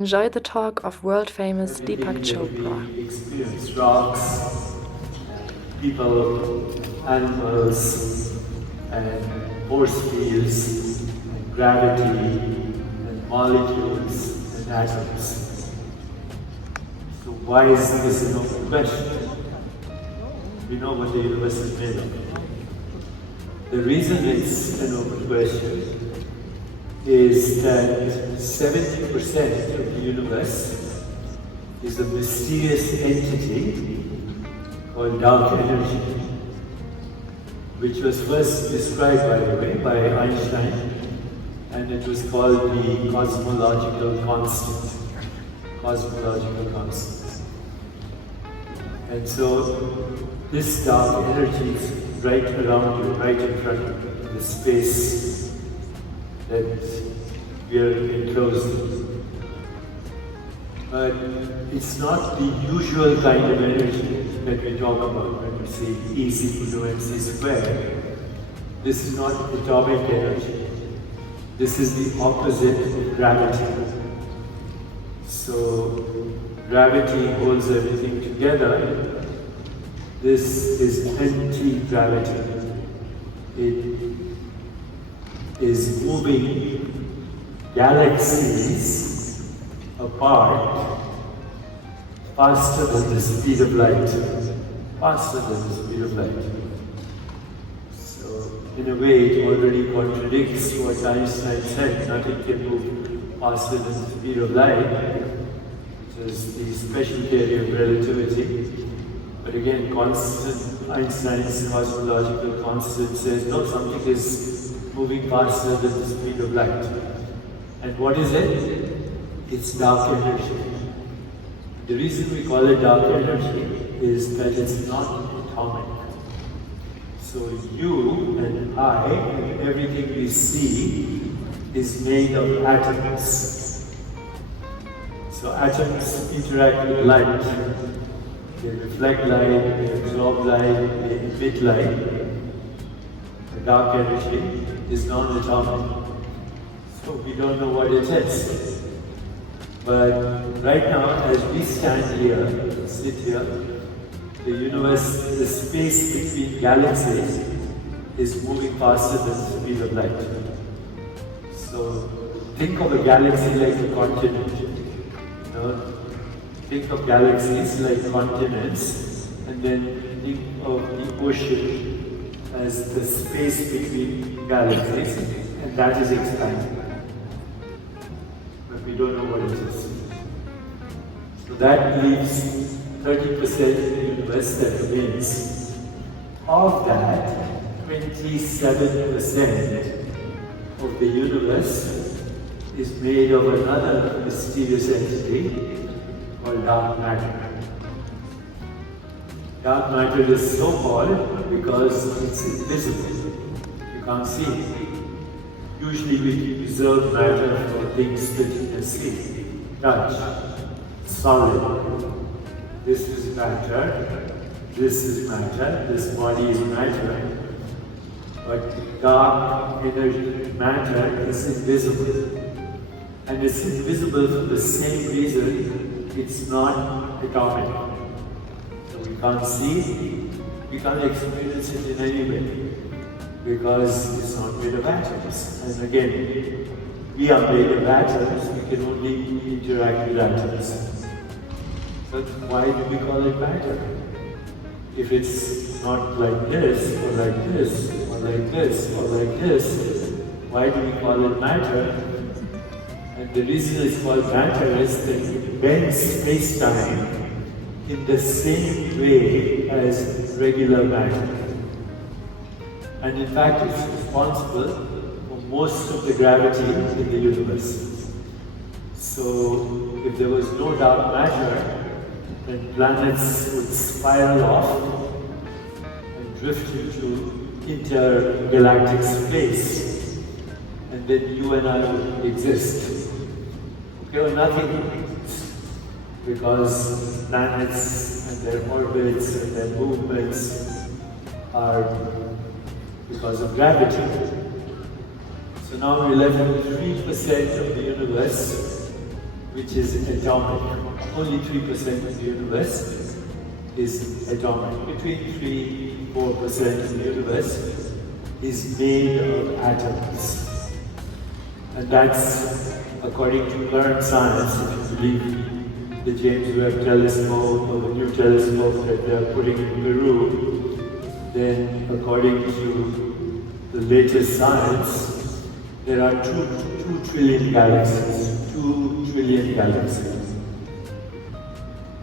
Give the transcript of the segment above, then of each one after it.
Enjoy the talk of world-famous Deepak Everything that Chopra. we experience, rocks, people, animals, and force fields, and gravity, and molecules, and atoms. So why is this an open question? We know what the universe is made of. The reason it's an open question is that 70% of the universe is a mysterious entity called dark energy, which was first described, by the way, by Einstein, and it was called the cosmological constant. Cosmological constant. And so this dark energy is right around you, right in front of you, the space that we are enclosed in. But it's not the usual kind of energy that we talk about when we say E is equal to mc squared. This is not atomic energy. This is the opposite of gravity. So gravity holds everything together. This is anti-gravity. It is moving galaxies apart faster than the speed of light. Faster than the speed of light. So, in a way, it already contradicts what Einstein said, nothing can move faster than the speed of light, which is the special theory of relativity. But again, Einstein's cosmological constant says, no, something is moving faster than the speed of light. And what is it? It's dark energy. The reason we call it dark energy is that it's not atomic. So you and I, and everything we see, is made of atoms. So atoms interact with light. They reflect light, they absorb light, they emit light. The dark energy is non-atomic. So we don't know what it is. But right now, as we stand here, sit here, the universe, the space between galaxies is moving faster than the speed of light. So think of a galaxy like a continent. You know? Think of galaxies like continents, and then think of the ocean as the space between galaxies, and that is expanding. But we don't know what it is. So that leaves 30% of the universe that remains. Of that, 27% of the universe is made of another mysterious entity called dark matter. Dark matter is so called because it's invisible. You can't see it. Usually we reserve matter for things that you can see, touch, solid. This is matter, this body is matter. But dark energy matter is invisible. And it's invisible for the same reason it's not atomic. So we can't see it, we can't experience it in any way because it's not made of atoms. And again, we are made of atoms, we can only interact with atoms. But why do we call it matter? If it's not like this, or like this, or like this, or like this, why do we call it matter? And the reason it's called matter is that it bends space-time in the same way as regular matter. And in fact, it's responsible for most of the gravity in the universe. So, if there was no dark matter, then planets would spiral off and drift into intergalactic space, and then you and I would exist. Okay, or nothing, because planets and their orbits and their movements are because of gravity. So now we're left with 3% of the universe which is atomic. Only 3% of the universe is atomic. Between 3–4% of the universe is made of atoms. And that's, according to current science, if you believe the James Webb telescope or the new telescope that they are putting in Peru, then according to the latest science, there are 2 trillion galaxies. 2 trillion galaxies.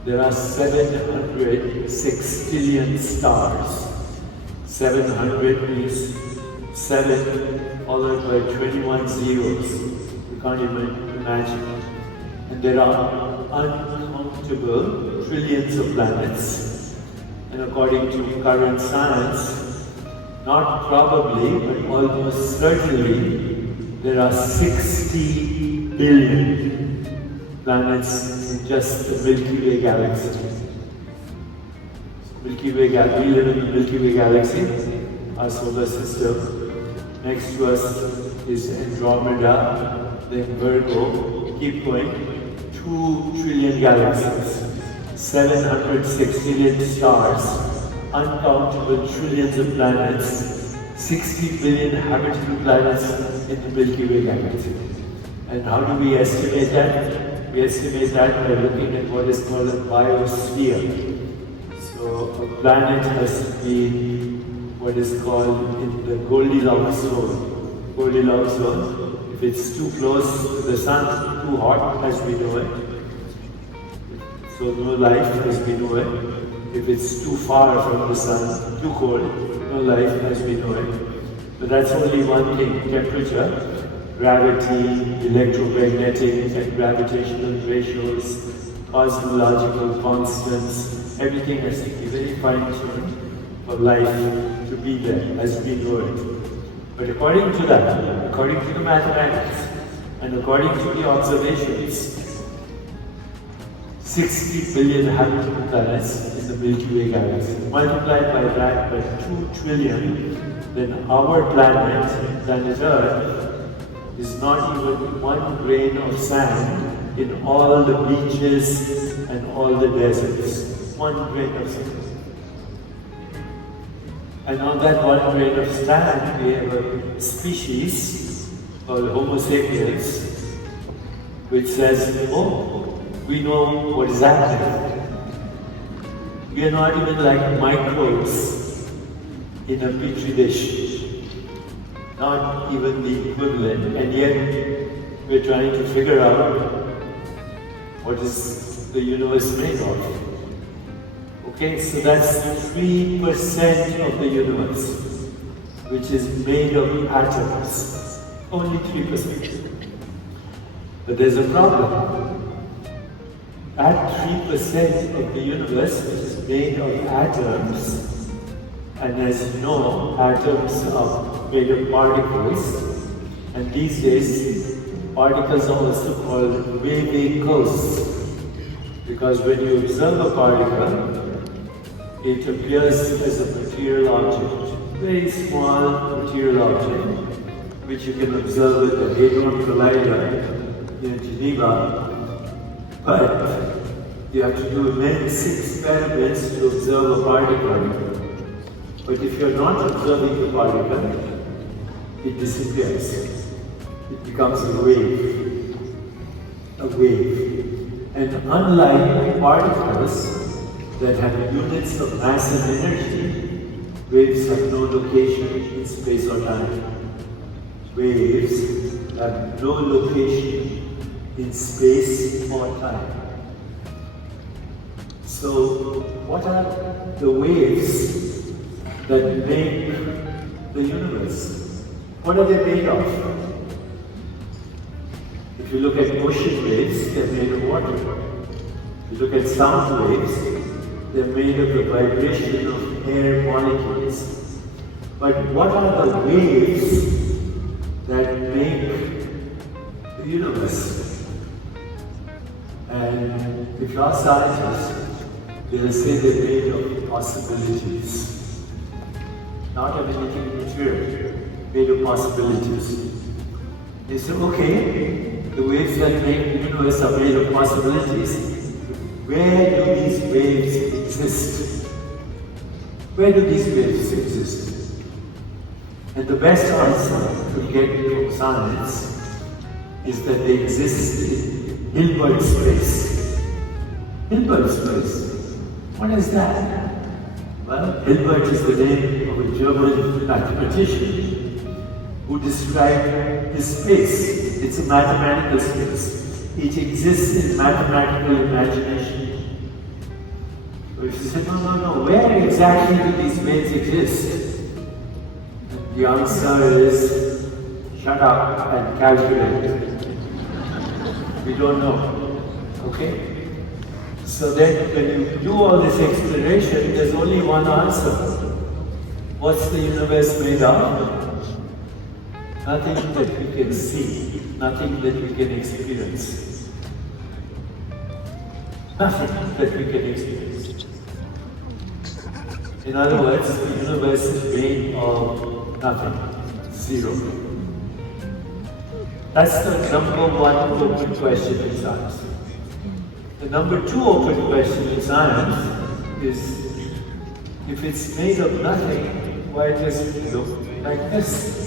There are 700 sextillion stars. 700 means 7 followed by 21 zeros. You can't even imagine. And there are uncountable trillions of planets. And according to current science, not probably, but almost certainly, there are 60 billion planets in just the Milky Way galaxy. We live in the Milky Way galaxy, our solar system. Next to us is Andromeda, then Virgo. Keep going. 2 trillion galaxies, 700 sextillion stars, uncountable trillions of planets, 60 billion habitable planets in the Milky Way galaxy. And how do we estimate that? We estimate that by looking at what is called a biosphere. So a planet has to be what is called in the Goldilocks zone. Goldilocks zone. If it's too close to the sun, too hot as we know it. So no life as we know it. If it's too far from the sun, too cold, no life as we know it. But that's only one thing, temperature, gravity, electromagnetic and gravitational ratios, cosmological constants, everything has to be very fine-tuned for life to be there as we know it. But according to that, according to the mathematics, and according to the observations, 60 billion habitable planets in the Milky Way galaxy. Multiplied by that by 2 trillion, then our planet, planet Earth, is not even 1 grain of sand in all the beaches and all the deserts. 1 grain of sand. And on that 1 grain of sand, we have a species called Homo sapiens, which says, oh, we know what is happening. We are not even like microbes in a petri dish, not even the equivalent, and yet we're trying to figure out what is the universe made of. Okay, so that's 3% of the universe, which is made of atoms. Only 3%. But there's a problem. That 3% of the universe, which is made of atoms, and as you know, atoms are made of particles, and these days, particles are also called wavicles, because when you observe a particle, it appears as a material object, very small material object, which you can observe with the Hadron Collider near Geneva. But you have to do immense experiments to observe a particle. But if you're not observing the particle, it disappears. It becomes a wave. A wave. And unlike particles, that have units of mass and energy, waves have no location in space or time. Waves have no location in space or time. So, what are the waves that make the universe? What are they made of? If you look at ocean waves, they're made of water. If you look at sound waves, they're made of the vibration of air molecules. But what are the waves that make the universe? And if you ask scientists, they'll say they're made of possibilities. Not of anything material, made of possibilities. They say, okay, the waves that make the universe are made of possibilities. Where do these waves exist? Where do these waves exist? And the best answer to get from science is that they exist in Hilbert space. Hilbert space. What is that? Well, Hilbert is the name of a German mathematician who described his space. It's a mathematical space. It exists in mathematical imagination. So if you say, no, where exactly do these waves exist? The answer is, shut up and calculate. We don't know. Okay? So then when you do all this exploration, there's only one answer. What's the universe made of? Nothing that we can see, nothing that we can experience. Nothing that we can experience. In other words, the universe is made of nothing, zero. That's the number one open question in science. The number two open question in science is, if it's made of nothing, why does it look like this?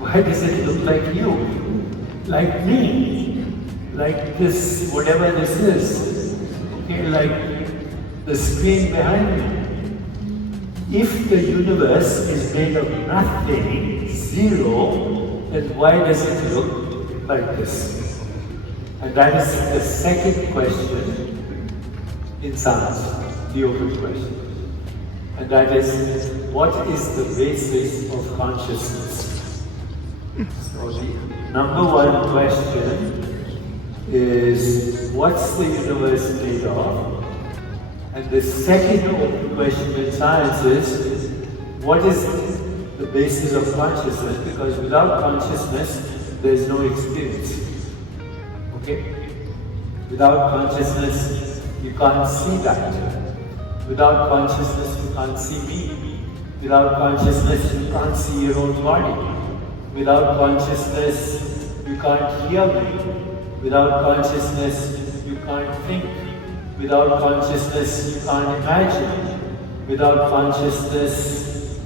Why does it look like you? Like me? Like this, whatever this is? Okay, like the screen behind me. If the universe is made of nothing, zero, then why does it look like this? And that is the second question in science, the open question. And that is, what is the basis of consciousness? So the number one question is, what's the universe made of? And the second open question in science is, what is the basis of consciousness? Because without consciousness, there is no experience. Okay? Without consciousness, you can't see that. Without consciousness, you can't see me. Without consciousness, you can't see your own body. Without consciousness, you can't hear me. Without consciousness, you can't think. Without consciousness, you can't imagine. Without consciousness,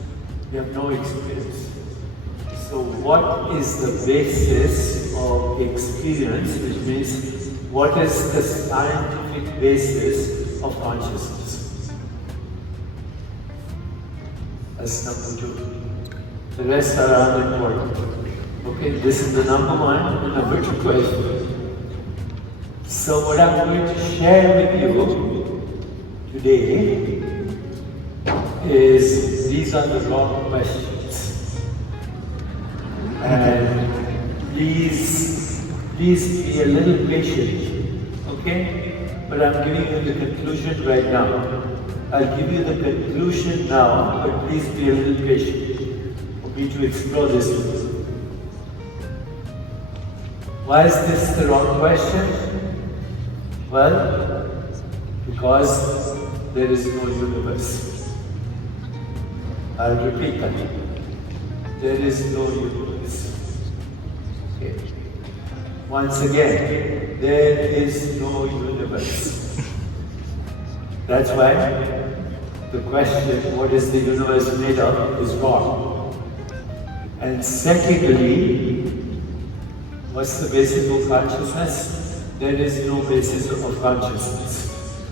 you have no experience. So what is the basis of experience, which means what is the scientific basis of consciousness? That's number two. The rest are unimportant. Okay, this is the number one and number two question. So what I'm going to share with you today is, these are the wrong questions. And please be a little patient, okay? But I'm giving you the conclusion right now. I'll give you the conclusion now, but please be a little patient for me to explore this with you. Why is this the wrong question? Well, because there is no universe. I'll repeat that. There is no universe. Okay. Once again, there is no universe. That's why the question, what is the universe made of, is wrong. And secondly, what's the basis of consciousness? There is no basis of consciousness.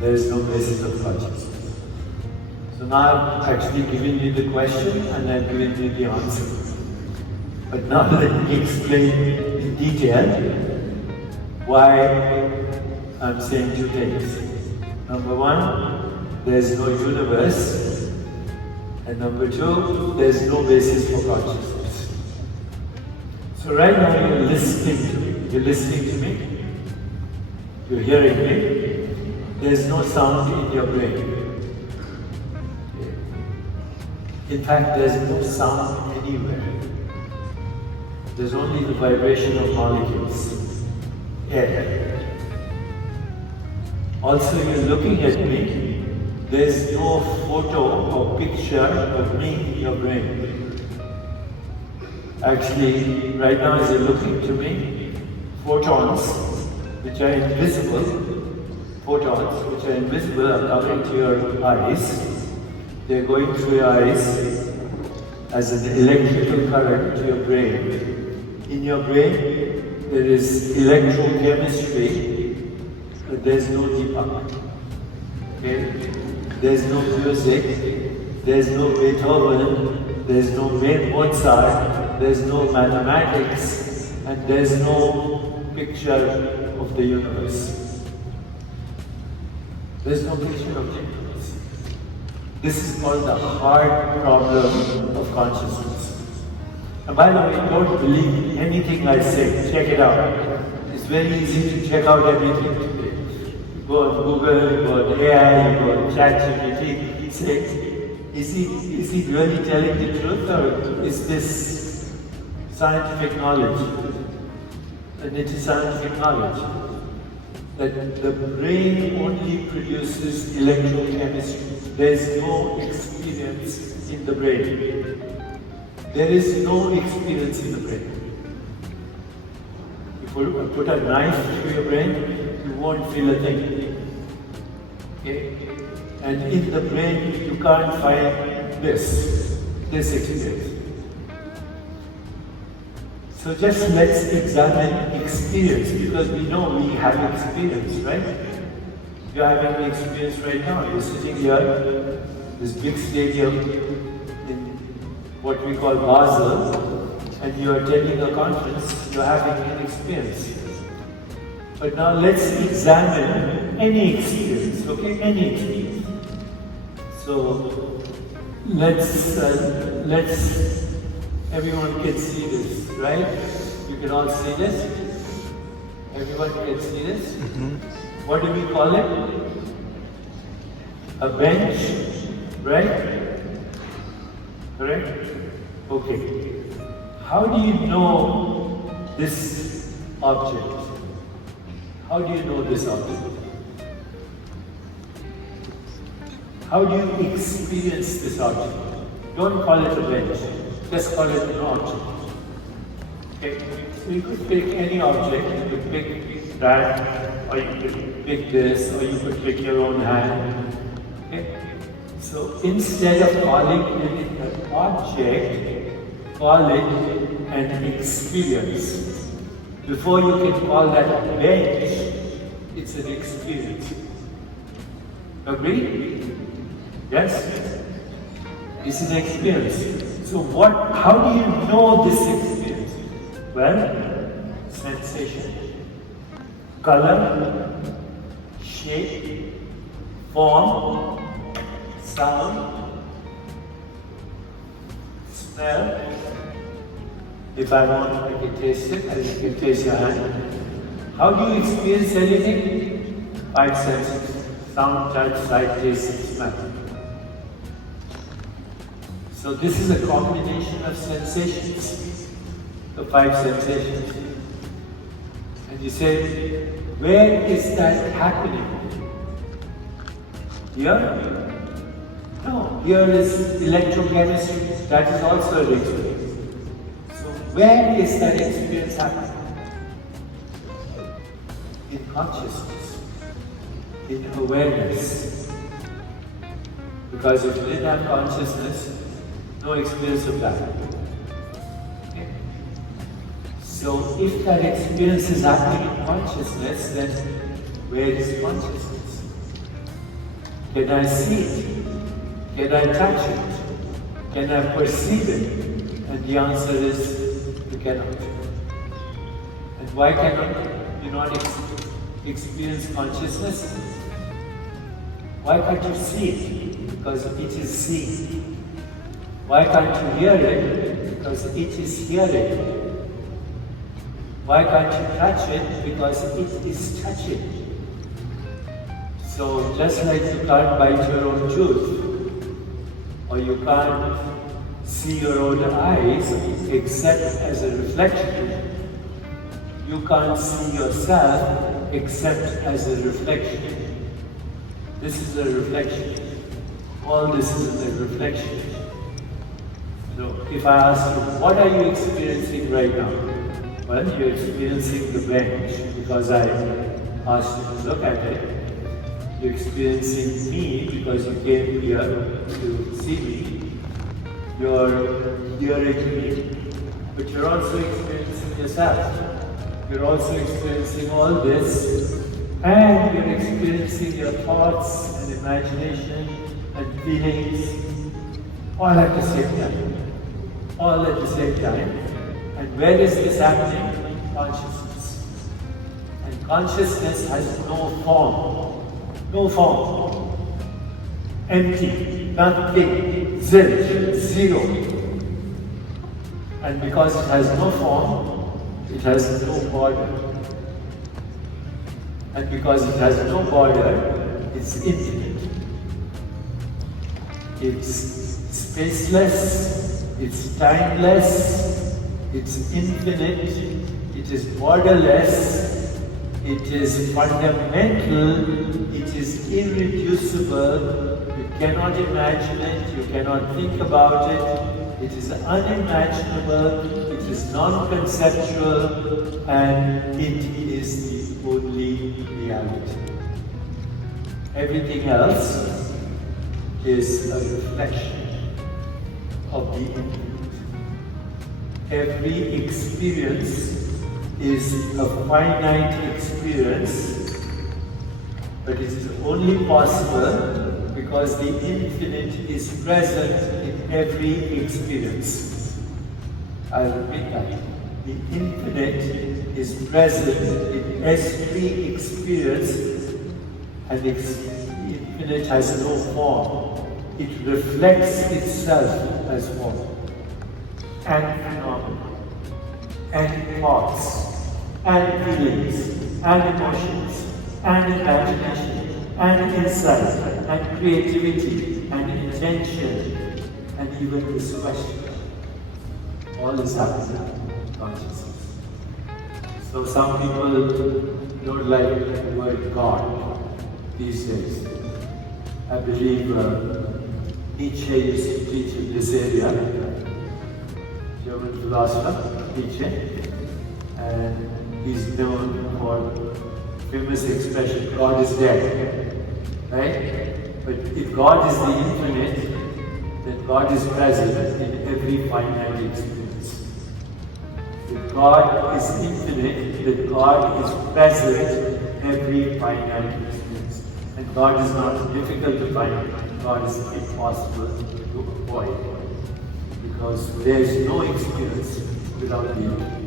There is no basis of consciousness. So now I've actually given you the question and I've given you the answer. But now let me explain in detail why I'm saying two things. Number one, there is no universe. And number two, there is no basis for consciousness. So right now you're listening to me. You're listening to me. You're hearing me. There's no sound in your brain. In fact, there's no sound anywhere. There's only the vibration of molecules. Air. Also, you're looking at me. There's no photo or picture of me in your brain. Actually, right now as you're looking to me, photons, which are invisible, are coming to your eyes. They're going through your eyes as an electrical current to your brain. In your brain, there is electrochemistry, but there's no Deepak. Okay? There's no music, there's no Beethoven, there's no Mozart, there's no mathematics, and there's no picture of the universe. There's no picture of the universe. This is called the hard problem of consciousness. And by the way, don't believe anything I say. Check it out. It's very easy to check out everything today. You go on Google, you go on AI, you go on ChatGPT. Say, is he really telling the truth, or is this scientific knowledge? And it is scientific knowledge that the brain only produces electrochemistry. There is no experience in the brain. There is no experience in the brain. If you put a knife through your brain, you won't feel a thing. Okay? And in the brain, you can't find this experience. So just let's examine experience, because we know we have experience, right? You're having the experience right now. You're sitting here, this big stadium in what we call Basel, and you're attending a conference, you're having an experience. But now let's examine any experience, okay? Any experience. So let's everyone can see this, right? You can all see this? Everyone can see this? What do we call it? A bench, right? Correct? Okay. How do you know this object? How do you know this object? How do you experience this object? Don't call it a bench. Just call it an object. Okay? So you could pick any object. You could pick that, or you could pick this, or you could pick your own hand. Okay? So instead of calling it an object, call it an experience. Before you can call that a bench, it's an experience. Agree? Yes? It's an experience. So how do you know this experience? Well, sensation, color, shape, form, sound, smell. If I want, I can taste it, and you can taste your hand. How do you experience anything? 5 senses: sound, touch, sight, taste, and smell. So this is a combination of sensations, the 5 sensations. And you say, where is that happening? Here? No, here is electrochemistry. That is also an experience. So where is that experience happening? In consciousness, in awareness. Because if you didn't have consciousness, no experience of that. Okay? So if that experience is happening in consciousness, then where is consciousness? Can I see it? Can I touch it? Can I perceive it? And the answer is, you cannot. And why cannot you not experience consciousness? Why can't you see it? Because it is seen. Why can't you hear it? Because it is hearing. Why can't you touch it? Because it is touching. So just like you can't bite your own tooth, or you can't see your own eyes except as a reflection, you can't see yourself except as a reflection. This is a reflection. All this is a reflection. If I ask you, what are you experiencing right now? Well, you're experiencing the bench because I asked you to look at it. You're experiencing me because you came here to see me. You're hearing me, but you're also experiencing yourself. You're also experiencing all this, and you're experiencing your thoughts and imagination and feelings all at the same time. All at the same time. And where is this happening? Consciousness. And consciousness has no form. No form. Empty. Nothing. Zilch. Zero. And because it has no form, it has no border. And because it has no border, it's infinite. It's spaceless, it's timeless, it's infinite, it is borderless, it is fundamental, it is irreducible, you cannot imagine it, you cannot think about it, it is unimaginable, it is non-conceptual, and it is the only reality. Everything else is a reflection of the infinite. Every experience is a finite experience, but it is only possible because the infinite is present in every experience. I'll repeat that. The infinite is present in every experience, and the infinite has no form. It reflects itself as form, and phenomena, and thoughts, and feelings, and emotions, and imagination, and insight, and creativity, and intention, and even this question. All is happening in consciousness. So some people don't like the word God these days. I believe Nietzsche used to teach in this area, German philosopher, Nietzsche, and he's known for famous expression, God is dead, right? But if God is the infinite, then God is present in every finite experience. If God is infinite, then God is present in every finite experience. And God is not difficult to find, God is impossible to avoid. Because there is no experience without the infinite.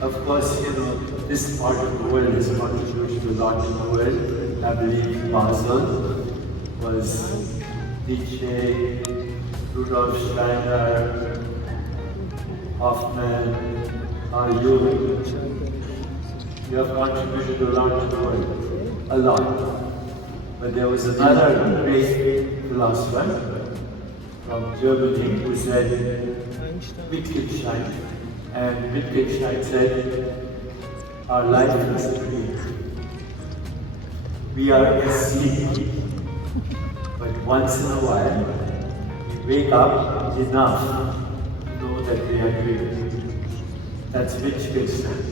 Of course, this part of the world has contributed a lot to the world. I believe Basel was Nietzsche, Rudolf Steiner, Hoffman, Carl Jung. You have contributed a lot to the world, a lot. But there was another great philosopher from Germany who said, Wittgenstein. And Wittgenstein said, our life is a dream. We are asleep, but once in a while, we wake up enough to know that we are dreaming. That's Wittgenstein.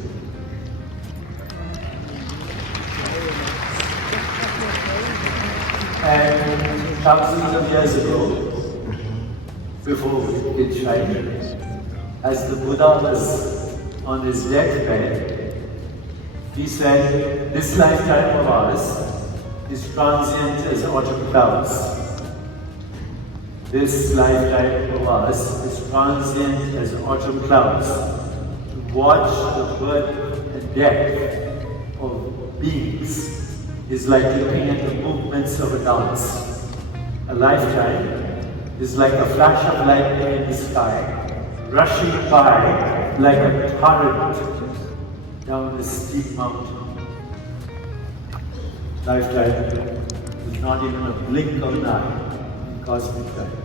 And thousands of years ago, before Wittgenstein, as the Buddha was on his deathbed, he said, this lifetime of ours is transient as autumn clouds. This lifetime of ours is transient as autumn clouds. To watch the birth and death of beings is like looking at the movements of a dance. A lifetime is like a flash of lightning in the sky, rushing by like a torrent down a steep mountain. Lifetime is not even a blink of an eye in cosmic time.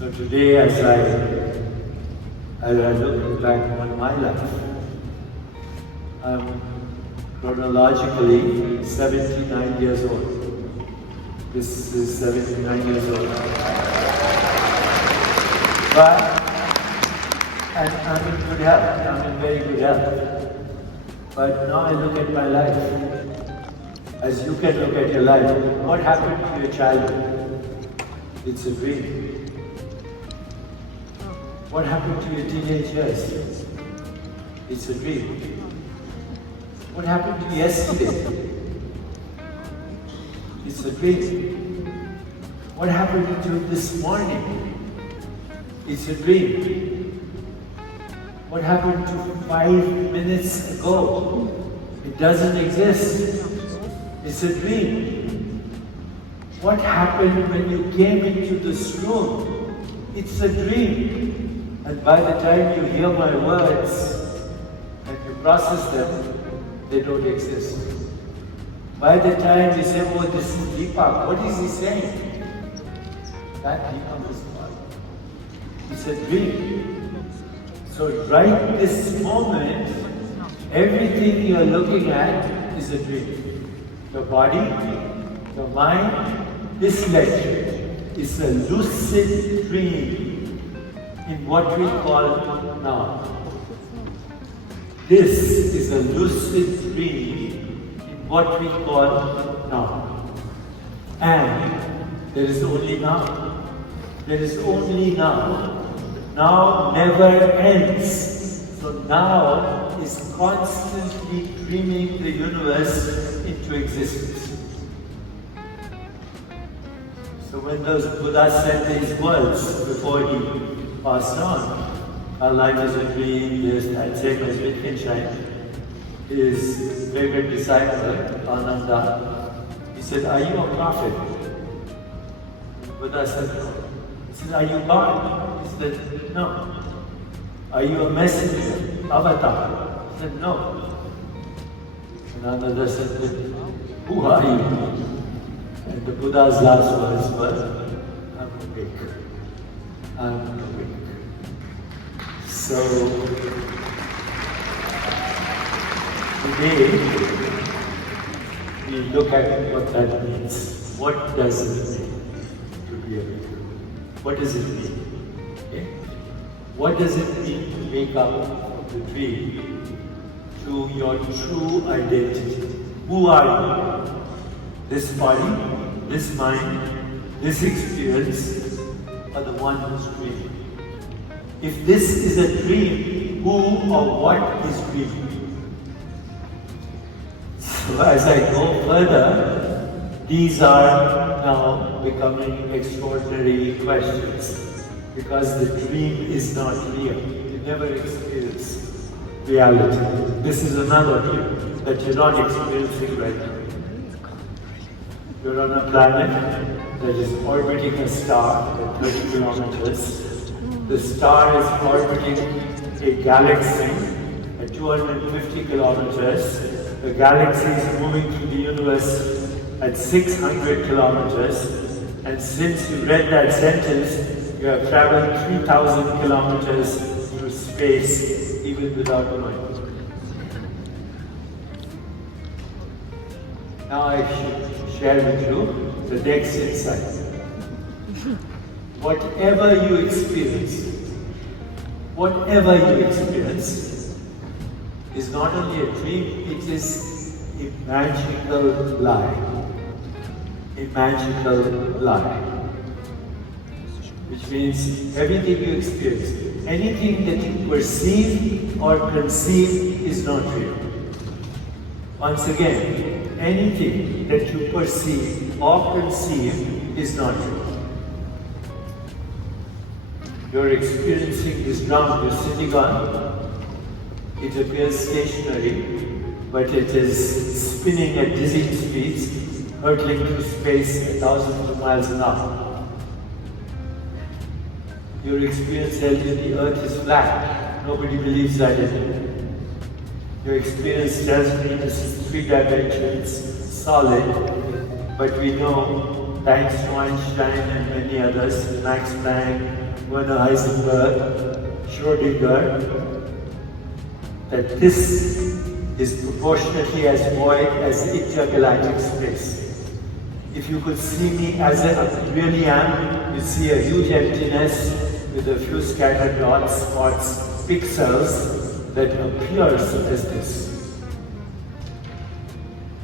So today, as I look back on my life, I'm chronologically 79 years old. This is 79 years old. But I'm in good health. I'm in very good health. But now I look at my life. As you can look at your life, what happened to your childhood? It's a dream. What happened to your teenage years? It's a dream. What happened to yesterday? It's a dream. What happened to this morning? It's a dream. What happened to 5 minutes ago? It doesn't exist. It's a dream. What happened when you came into this room? It's a dream. And by the time you hear my words and you process them, they don't exist. By the time you say, oh, this is Deepak, what is he saying? That Deepak is God. It's a dream. So right this moment, everything you are looking at is a dream. Your body, your mind, this lecture is a lucid dream in what we call now. This is a lucid dream in what we call now. And there is only now. There is only now. Now never ends. So now is constantly dreaming the universe into existence. So when those Buddhas said these words before he passed on, our life is a dream, this, that, same as Wittgenstein, his favorite disciple, Ananda, he said, are you a prophet? Buddha said, no. He said, are you God? He said, no. Are you a messenger, avatar? He said, no. And Ananda said, who are you? And the Buddha's last words were, I'm awake. I'm awake. So, today, we look at what that means. What does it mean to be awake? What does it mean? Okay? What does it mean to wake up from the dream to your true identity? Who are you? This body, this mind, this experience, or the one who's dreaming? If this is a dream, who or what is dreaming? So as I go further, these are now becoming extraordinary questions because the dream is not real. You never experience reality. This is another dream that you're not experiencing right now. You're on a planet that is orbiting a star at 30 kilometers. The star is orbiting a galaxy at 250 kilometers. The galaxy is moving through the universe at 600 kilometers. And since you read that sentence, you have traveled 3,000 kilometers through space, even without knowing. Now I should share with you the next insight. Whatever you experience is not only a dream, it is a magical lie. A magical lie. Which means everything you experience, anything that you perceive or conceive is not real. Once again, anything that you perceive or conceive is not real. You're experiencing this ground you're sitting on. It appears stationary, but it is spinning at dizzying speeds, hurtling through space at thousands of miles an hour. Your experience tells you the earth is flat. Nobody believes that anymore. Your experience tells me this is 3 dimensions, solid, but we know, thanks to Einstein and many others, Max Planck, Werner Heisenberg, Schrödinger, that this is proportionately as void as intergalactic space. If you could see me as I really am, you see a huge emptiness with a few scattered dots, spots, pixels that appears as this.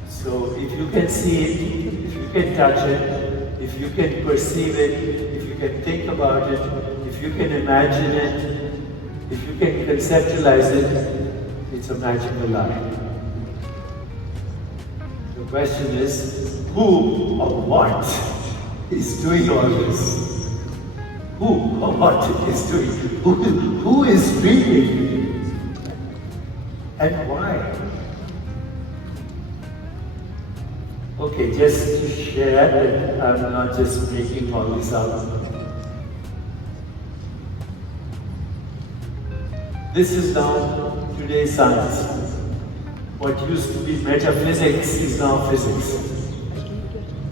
So if you can see it, if you can touch it, if you can perceive it, if you can think about it, if you can imagine it, if you can conceptualize it, it's a magical life. The question is, who or what is doing all this? Who or what is doing? Who is dreaming? And why? Okay, just to share that I'm not just making all this up. This is now today's science. What used to be metaphysics is now physics.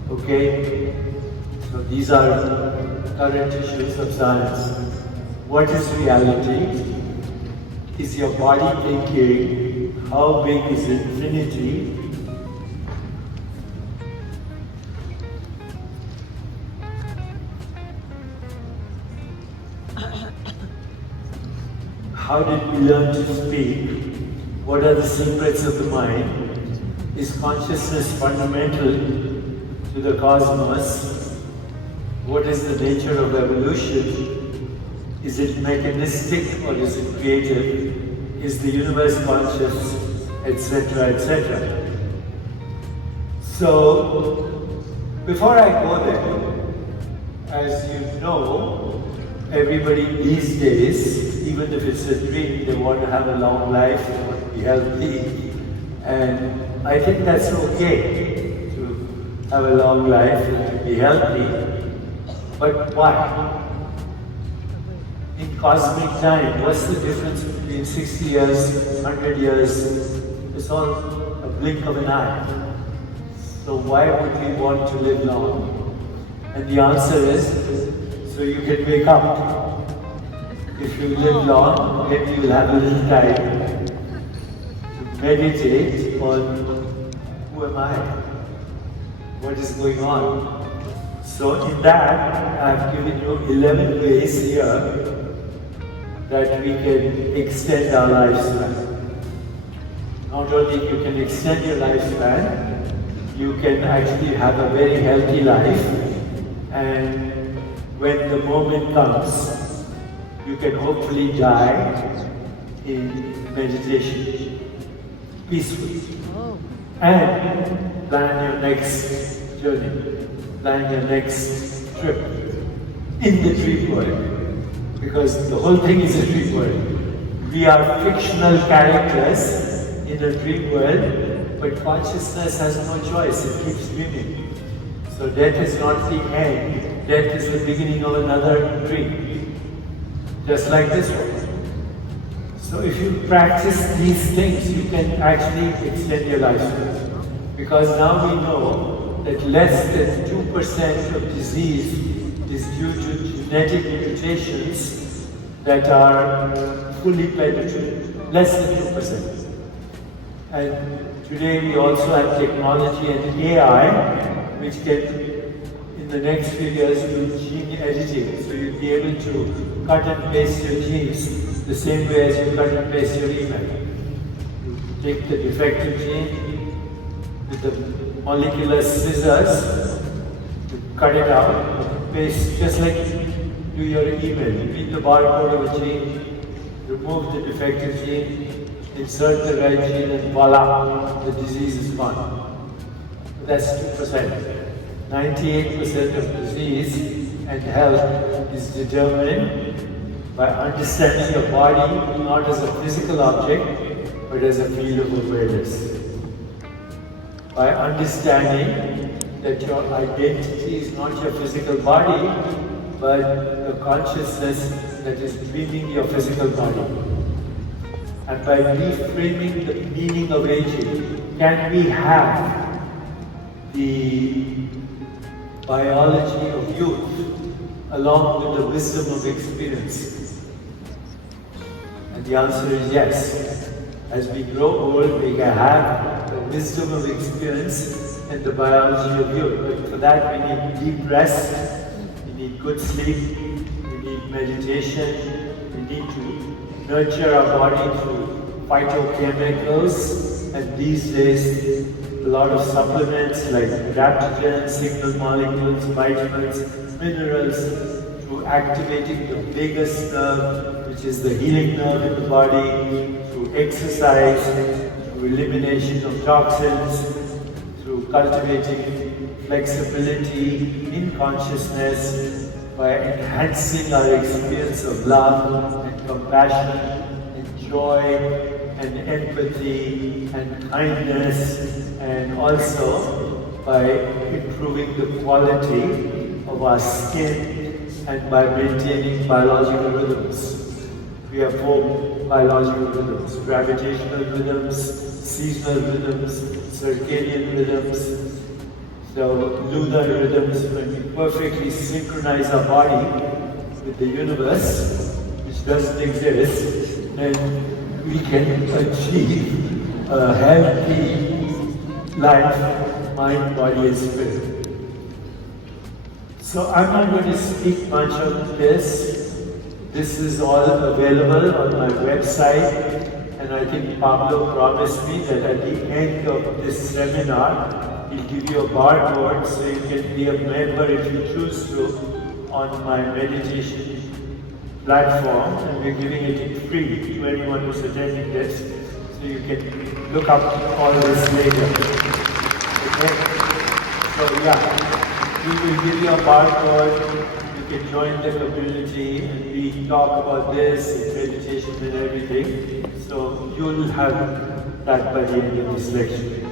Okay? So these are current issues of science. What is reality? Is your body thinking, how big is infinity? How did we learn to speak? What are the secrets of the mind? Is consciousness fundamental to the cosmos? What is the nature of evolution? Is it mechanistic or is it creative? Is the universe conscious? Etc., etc. So, before I go there, as you know, everybody these days, even if it's a dream, they want to have a long life, they want to be healthy. And I think that's okay to have a long life and to be healthy. But why? In cosmic time, what's the difference between 60 years, 100 years? It's all a blink of an eye. So why would we want to live long? And the answer is, so you can wake up. If you live long, maybe you'll have a little time to meditate on who am I? What is going on? So in that, I've given you 11 ways here that we can extend our lifespan. Not only you can extend your lifespan, you can actually have a very healthy life, and when the moment comes, you can hopefully die in meditation, peacefully. And plan your next journey, plan your next trip in the dream world. Because the whole thing is a dream world. We are fictional characters in a dream world, but consciousness has no choice, it keeps dreaming. So death is not the end, death is the beginning of another dream. Just like this one. So if you practice these things, you can actually extend your lifespan. Because now we know that less than 2% of disease is due to genetic mutations that are fully penetrated. Less than 2%. And today we also have technology and AI, which can in the next few years do gene editing. So you'll be able to cut and paste your genes the same way as you cut and paste your email. You take the defective gene with the molecular scissors, you cut it out, paste just like you do your email. You read the barcode of a gene, remove the defective gene, insert the right gene, and voila, the disease is gone. That's 2%. 98% of disease and health is determined by understanding your body not as a physical object, but as a field of awareness. By understanding that your identity is not your physical body, but the consciousness that is dreaming your physical body. And by reframing the meaning of aging, can we have the biology of youth along with the wisdom of experience? And the answer is yes. As we grow old, we can have the wisdom of experience and the biology of youth. But for that, we need deep rest, we need good sleep, we need meditation, we need to nurture our body through phytochemicals, and these days, a lot of supplements like adaptogens, signal molecules, vitamins, minerals, through activating the vagus nerve, which is the healing nerve in the body, through exercise, through elimination of toxins, through cultivating flexibility in consciousness, by enhancing our experience of love and compassion and joy and empathy and kindness, and also by improving the quality of our skin and by maintaining biological rhythms. We have 4 biological rhythms: gravitational rhythms, seasonal rhythms, circadian rhythms. So lunar rhythms, when we perfectly synchronize our body with the universe, which doesn't exist, then we can achieve a healthy life, mind, body, and spirit. So I'm not going to speak much on this. This is all available on my website, and I think Pablo promised me that at the end of this seminar, he'll give you a barcode so you can be a member if you choose to on my meditation platform, and we're giving it free to anyone who's attending this, so you can look up all this later. Okay? So yeah, we will give you a barcode, you can join the community, and we talk about this and meditation and everything. So you'll have that by the end of this lecture.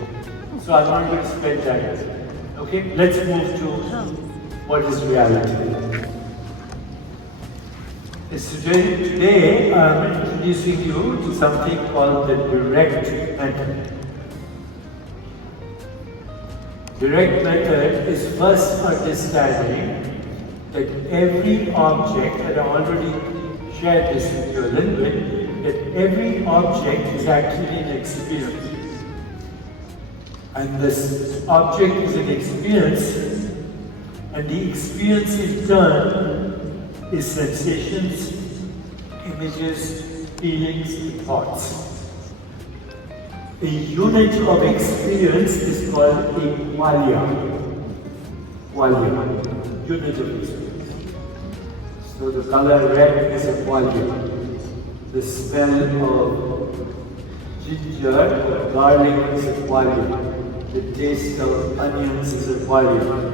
So I'm not going to spend time. Okay, let's move to what is reality. Today I'm introducing you to something called the direct method. Direct method is first understanding that every object, and I already shared this with you a little bit, that every object is actually an experience. And this object is an experience, and the experience in turn is sensations, images, feelings, and thoughts. A unit of experience is called a qualia. Qualia, unit of experience. So the color red is a qualia. The smell of ginger or garlic is a qualia. The taste of onions is a qualia.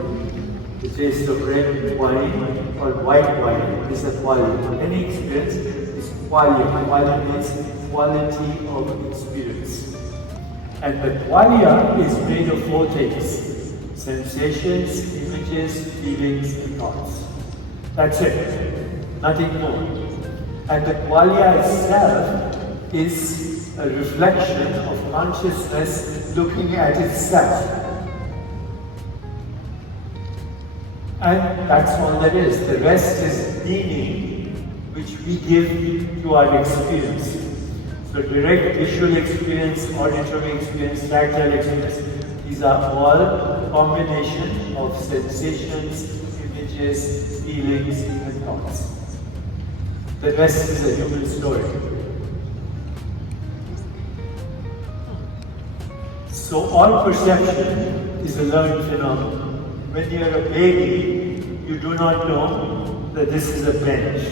The taste of red wine or white wine is a qualia. Any experience is qualia. Qualia means quality of experience. And the qualia is made of 4 things: sensations, images, feelings, and thoughts. That's it. Nothing more. And the qualia itself is a reflection of consciousness looking at itself. And that's all there is. The rest is meaning which we give to our experience. So direct visual experience, auditory experience, tactile experience, these are all combination of sensations, images, feelings, and thoughts. The rest is a human story. So all perception is a learned phenomenon. When you are a baby, you do not know that this is a bench,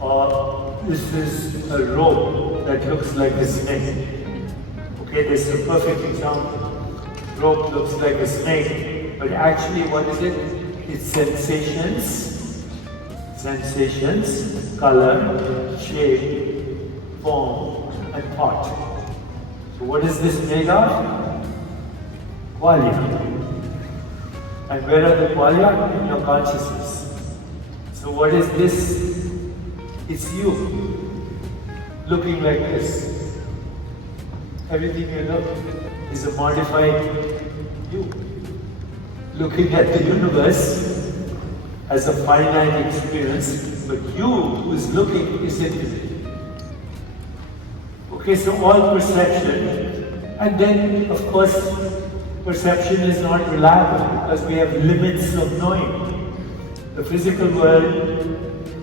or this is a rope that looks like a snake. Okay, this is a perfect example. Rope looks like a snake, but actually what is it? It's sensations, color, shape, form, and thought. So what is this made of? Qualia. And where are the qualia? In your consciousness. So what is this? It's you, looking like this. Everything you look is a modified you. Looking at the universe as a finite experience, but you who is looking is infinite. Okay, so all perception, and then of course perception is not reliable because we have limits of knowing. The physical world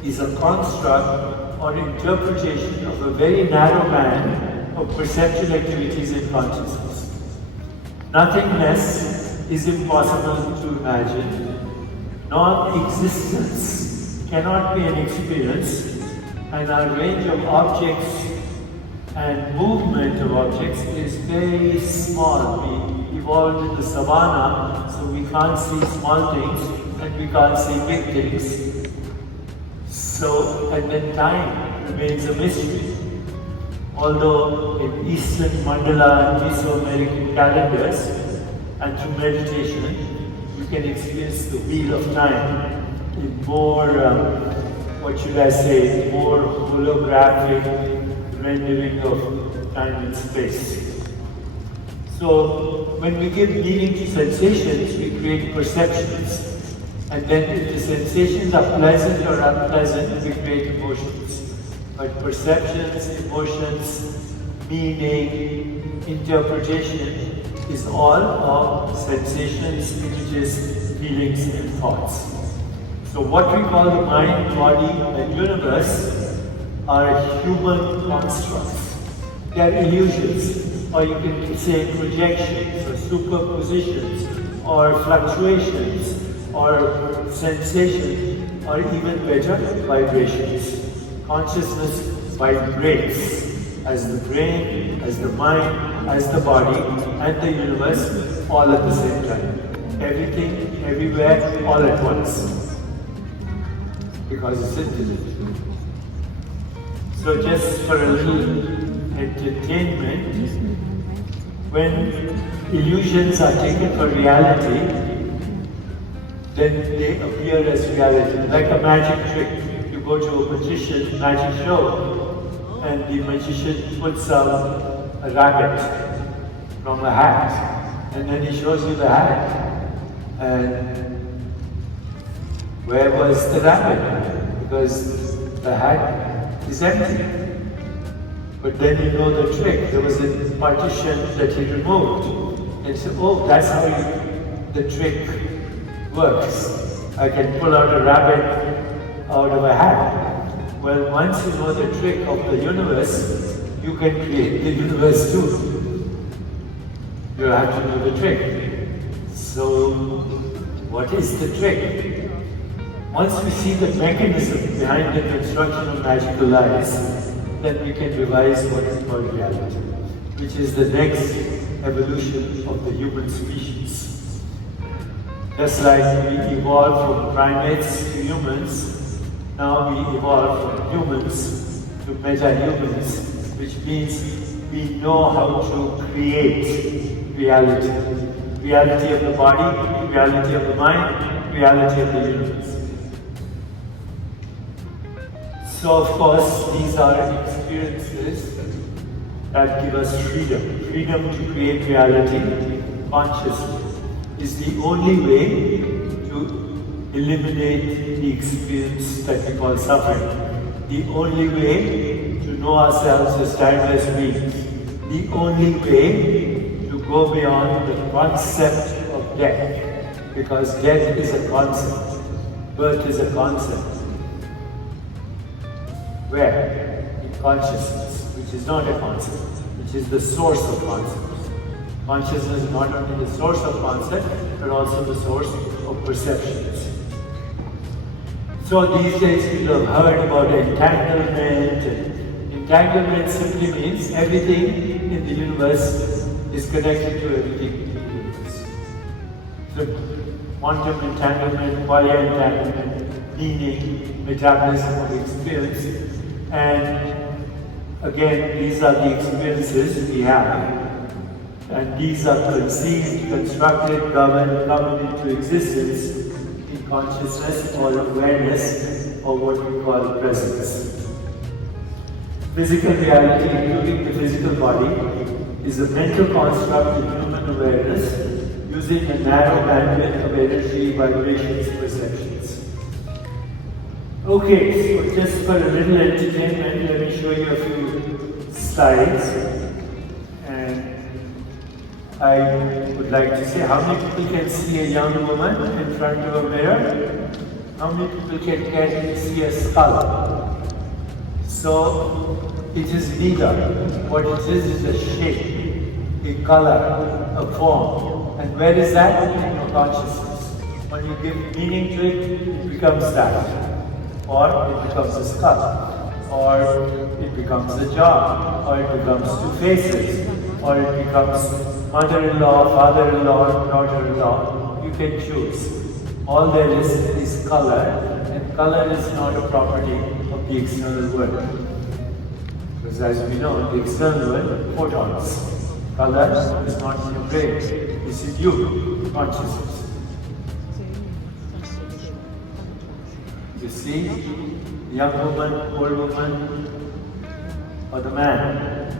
is a construct or interpretation of a very narrow band of perceptual activities in consciousness. Nothingness is impossible to imagine. Non-existence cannot be an experience, and our range of objects and movement of objects is very small. We evolved in the savannah, so we can't see small things and we can't see big things. So, and then time remains a mystery. Although in Eastern Mandala and Mesoamerican calendars and through meditation, you can experience the wheel of time in more, what should I say, more holographic rendering of time and space. So when we give meaning to sensations, we create perceptions. And then if the sensations are pleasant or unpleasant, we create emotions. But perceptions, emotions, meaning, interpretation is all of sensations, images, feelings, and thoughts. So what we call the mind, body, and universe are human constructs. They are illusions, or you can say projections, or superpositions, or fluctuations, or sensations, or even better, vibrations. Consciousness vibrates as the brain, as the mind, as the body, and the universe all at the same time. Everything, everywhere, all at once. Because it's intelligent. So just for a little entertainment, when illusions are taken for reality, then they appear as reality, like a magic trick. You go to a magician magic show, and the magician puts a rabbit from a hat, and then he shows you the hat. And where was the rabbit? Because the hat is empty. But then you know the trick. There was a partition that he removed. And so, oh, that's how the trick works. I can pull out a rabbit out of a hat. Well, once you know the trick of the universe, you can create the universe too. You have to know the trick. So, what is the trick? Once we see the mechanism behind the construction of magical lies, then we can revise what is called reality, which is the next evolution of the human species. Just like we evolved from primates to humans, now we evolve from humans to meta-humans, which means we know how to create reality. Reality of the body, reality of the mind, reality of the universe. So of course, these are experiences that give us freedom. Freedom to create reality consciously is the only way to eliminate the experience that we call suffering. The only way to know ourselves as timeless beings. The only way to go beyond the concept of death. Because death is a concept. Birth is a concept. Where? In consciousness, which is not a concept, which is the source of concepts. Consciousness is not only the source of concept, but also the source of perceptions. So these days people have heard about entanglement. Entanglement simply means everything in the universe is connected to everything in the universe. So quantum entanglement, qualia entanglement, meaning, metabolism of experience. And again, these are the experiences we have. And these are conceived, constructed, governed, come into existence in consciousness or awareness or what we call presence. Physical reality, including the physical body, is a mental construct of human awareness using a narrow bandwidth of energy, vibrations, perceptions. Okay, so just for a little entertainment, let me show you a few slides, and I would like to say, how many people can see a young woman in front of a mirror? How many people can see a skull? So it is neither. What it is a shape, a color, a form. And where is that? In your consciousness. When you give meaning to it, it becomes that. Or it becomes a skull. Or it becomes a jaw. Or it becomes two faces. Or it becomes mother-in-law, father-in-law, daughter-in-law. You can choose. All there is color, and color is not a property of the external world. Because as we know, the external world, photons. Color is not in your brain, it's in you, consciousness. You see, the young woman, old woman, or the man.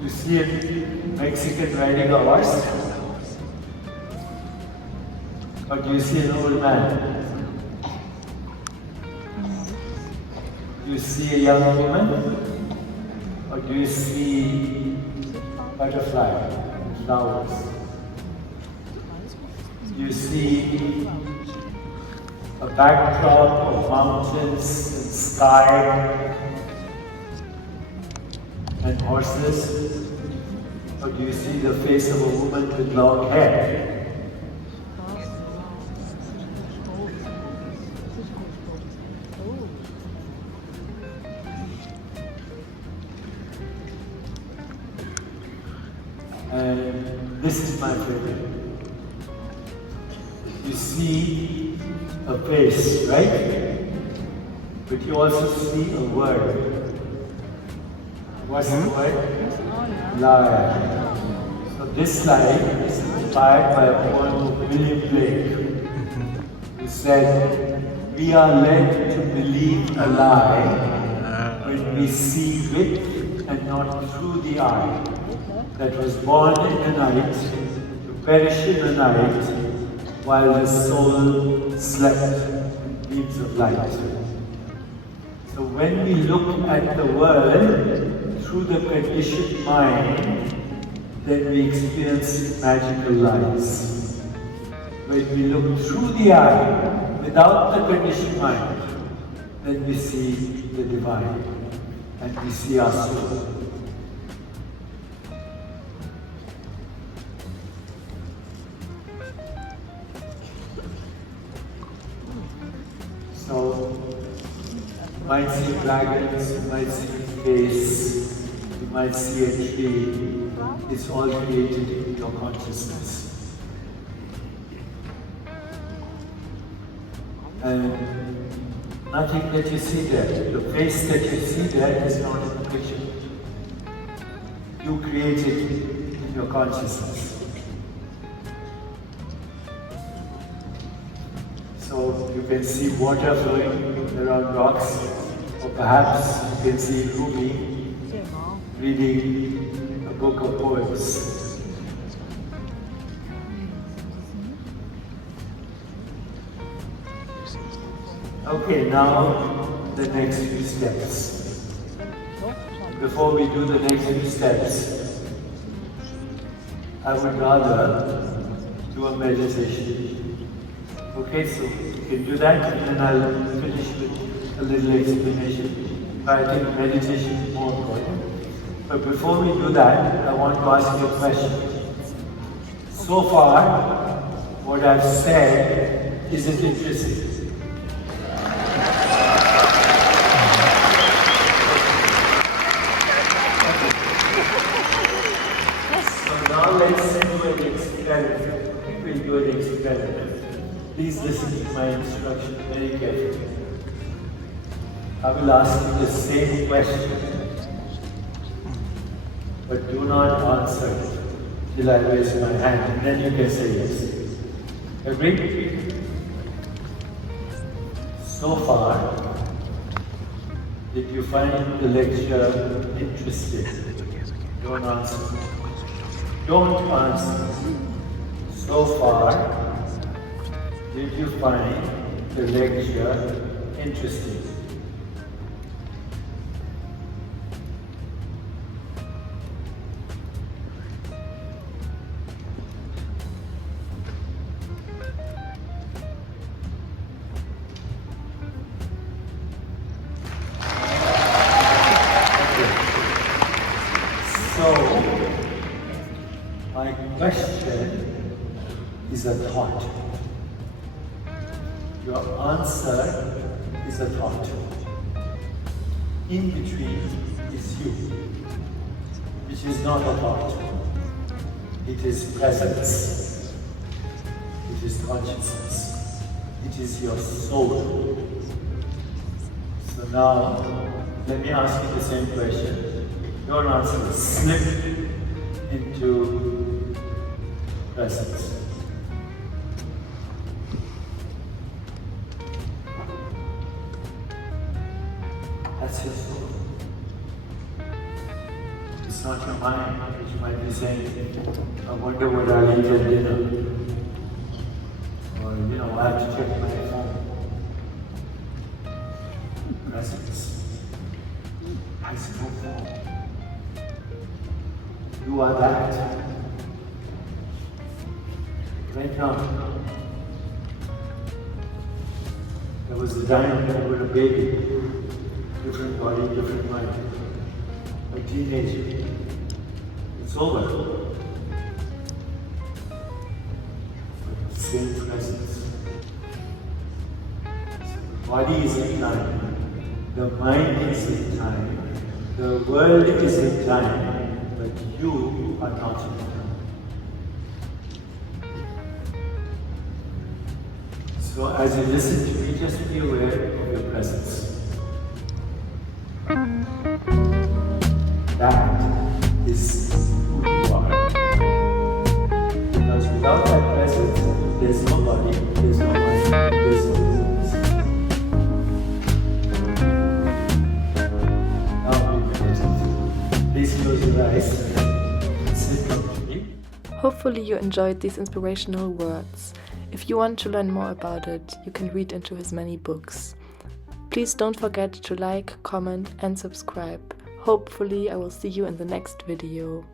You see a Mexican riding a horse? Or do you see an old man? Do you see a young woman? Or do you see butterfly, flowers? Do you see a backdrop of mountains and sky and horses? Or do you see the face of a woman with long hair? And this is my favorite. You see a face, right? But you also see a word. What's the word? Lie. So this slide is inspired by a poem of William Blake, who said, "We are led to believe a lie when we see with and not through the eye, that was born in the night, to perish in the night, while the soul slept in beams of light." So when we look at the world through the conditioned mind, then we experience magical lies. When we look through the eye, without the conditioned mind, then we see the divine, and we see our soul. So, you might see dragons, you might see face, you might see a tree. It's all created in your consciousness. And nothing that you see there, the face that you see there is not in the picture. You create it in your consciousness. So you can see water flowing around rocks, or perhaps you can see Rumi reading a book of poems. Okay, now the next few steps. Before we do the next few steps, I would rather do a meditation. Okay, so you can do that, and then I'll finish with a little explanation. I think meditation is more important. But before we do that, I want to ask you a question. So far, what I've said, is it interesting? So now let's do an experiment. We'll do an experiment. Please listen to my instruction very carefully. I will ask you the same question, but do not answer it till I raise my hand, and then you can say yes. Agreed? So far, did you find the lecture interesting? Don't answer. Don't answer. So far, Did you find the lecture interesting? So, my question is a thought. Your answer is a thought. In between is you, which is not a thought. It is presence. It is consciousness. It is your soul. So now, let me ask you the same question. Your answer is slip into presence. That's your soul. It's not your mind, which might be saying, I wonder what I'll eat at dinner. Or, I have to check my phone. Presence has no form. You are that. Right now, there was a time when a baby, different body, different mind. A teenager. It's over. But the same presence. The body is in time. The mind is in time. The world is in time. But you are not in time. So as you listen to me, just be aware of your presence. That is who you are. Because without that presence, there's no body, there's no mind, there's no presence. Now we meditate. Please close your eyes and sit comfortably. Hopefully you enjoyed these inspirational words. If you want to learn more about it, you can read into his many books. Please don't forget to like, comment and subscribe. Hopefully I will see you in the next video.